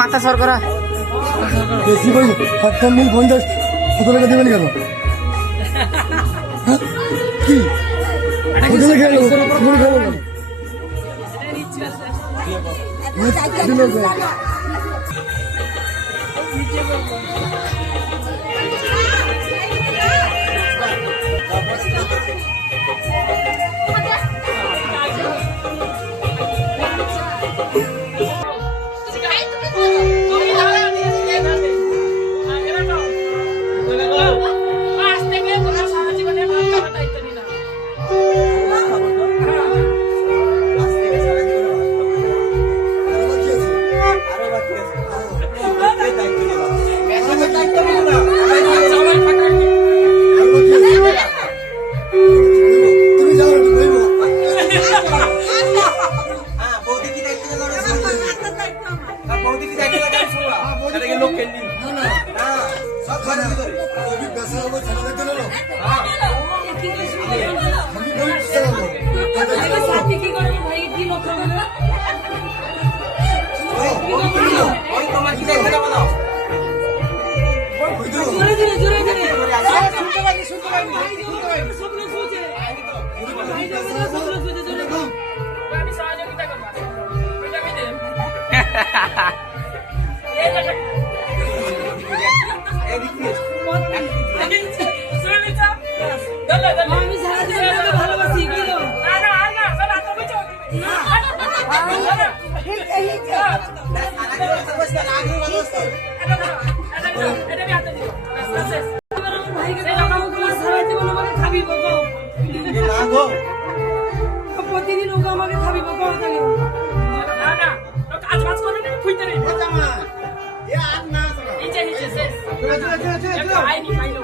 মাথা সর করা বেশি করে 50 কত টাকা দেবেন কেন কি হোটেলে খেয়ে নেবো খাবো না প্রতিদিন ওকে আমাকে খাবি কাজ বাজ করে খুঁজতে নেই নিচে নিচে শেষ আইনি খাইলো